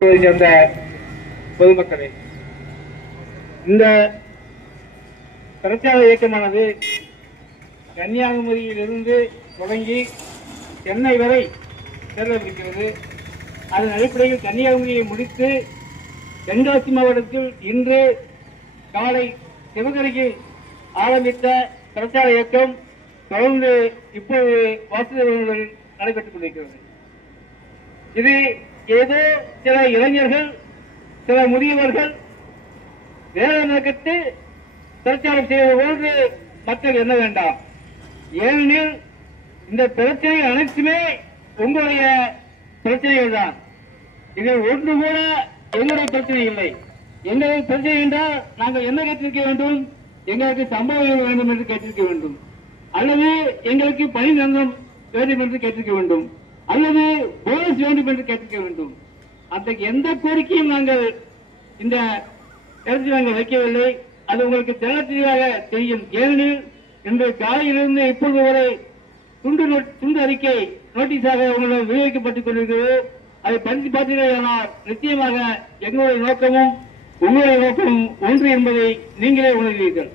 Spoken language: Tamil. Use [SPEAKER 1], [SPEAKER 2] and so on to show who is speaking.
[SPEAKER 1] சேர்ந்த பொதுமக்களே இந்த பிரச்சார இயக்கமானது கன்னியாகுமரியிலிருந்து தொடங்கி சென்னை வரை செல்லவிருக்கிறது. அதன் அடிப்படையில் கன்னியாகுமரியை முடித்து தென்காசி மாவட்டத்தில் இன்று காலை சிவகரியில் ஆரம்பித்த பிரச்சார இயக்கம் தொடர்ந்து இப்போது வாசுதேவர்கள் நடைபெற்றுக் கொண்டிருக்கிறது. இது ஏதோ சில இளைஞர்கள் சில முதியவர்கள் வேலை நோக்கத்து பிரச்சாரம் செய்வது போன்று மக்கள் என்ன வேண்டாம்? ஏனெனில் இந்த பிரச்சனை அனைத்துமே உங்களுடைய பிரச்சனைகள் தான். இதில் ஒன்று கூட எங்களுடைய பிரச்சனை இல்லை. எங்களுடைய பிரச்சனை என்றால் நாங்கள் என்ன கேட்டிருக்க வேண்டும்? எங்களுக்கு சம்பளம் வேண்டும் என்று கேட்டிருக்க வேண்டும். அல்லது எங்களுக்கு பணி நிரந்தரம் வேண்டும் என்று கேட்டிருக்க வேண்டும். அல்லது போனஸ் வேண்டும் என்று கேட்டிருக்க வேண்டும். அத்தகைய எந்த கோரிக்கையும் நாங்கள் இந்த கருத்து நாங்கள் வைக்கவில்லை. அது உங்களுக்கு தெளிவாக தெரியும். ஏனெனில் இன்று காலையிலிருந்து இப்பொழுது வரை துண்டு நோட்- துண்டு அறிக்கை நோட்டீஸாக உங்களிடம் விநியோகிக்கப்பட்டுக் கொண்டிருக்கிறது. அதை படித்து பார்த்தீர்களானால் நிச்சயமாக எங்களுடைய நோக்கமும் உங்களுடைய நோக்கமும் ஒன்று என்பதை நீங்களே உணர்கிறீர்கள்.